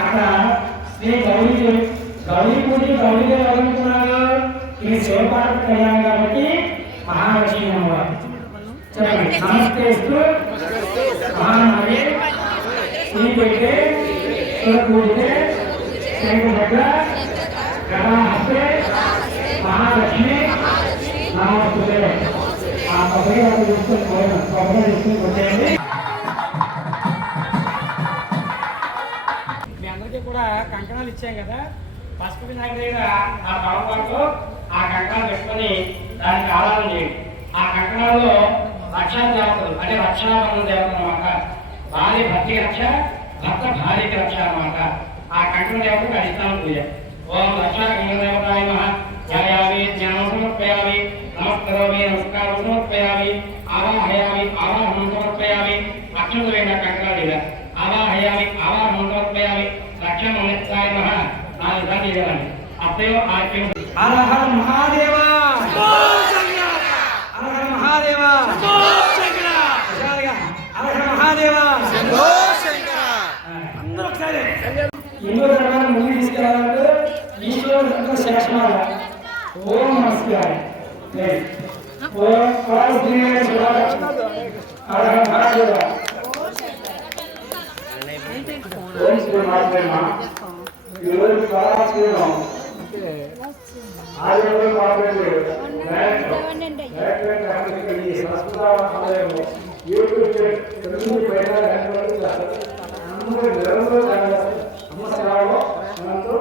అక్కడ శ్రీ గౌరీ పూజ గౌరీగా ఎవరుకున్నారు ఇది శివపార్వతి కళ్యాణం కాబట్టి మహాలక్ష్మి అమ్మవారు. చెప్పండి నమస్తే మహానాగే శ్రీ పెట్టే పూజితే శంకుభద్ర గణాహస్తే మహాలక్ష్మి నమస్తే. ఆ కొబ్బరి తీసుకొని వచ్చేయండి. మీ అందరికీ కూడా కంకణాలు ఇచ్చాం కదా, పసుపు వినాయక దగ్గర ఆ పవన్లో ఆ కంకణాలు పెట్టుకొని దానికి ఆరాధన చేయండి. ఆ కంకణాల్లో రక్షా దేవతలు అంటే రక్షాబంధన దేవతలు అన్నమాట. భార్య భర్తకి రక్ష, భర్త భార్యకి రక్ష అన్నమాట. ఆ కంకణ దేవతకు అధిష్టానం పూజ. ఓం రక్షా కంకణ దేవతాయ నమః. ధ్యాయామి జ్ఞానం సమర్పయామి, నమస్కరోమి నమస్కారం సమర్పయామి, ఆవాహయామి ఆవాహనం సమర్పయామి. అక్షంత వేడ కంకణాలు ఇలా ఆవాహయామి ఆవాహనం సమర్పయామి. రక్షణాయ నమః. నాలుగు సార్లు చేయాలండి. అప్పుడే ఆజ్ఞ. హర హర మహాదేవ, హర హర మహాదేవ, హర హర మహాదేవ. అందరూ ఒకసారి ఎన్నో రకాల ముందు తీసుకెళ్ళాలంటే ఈశ్వరుడు శాసనాల ఓం నమస్కారం. ఓం హర హర మహాదేవ. ఓం శ్రీ మహాదేవ. ఈరోజు కాలం ఆరోగ్యం మాట్లాడే సంస్కృత ఆలయము యూట్యూబ్ అందరూ నిరంతరం అమ్మ సేవలో మనంతో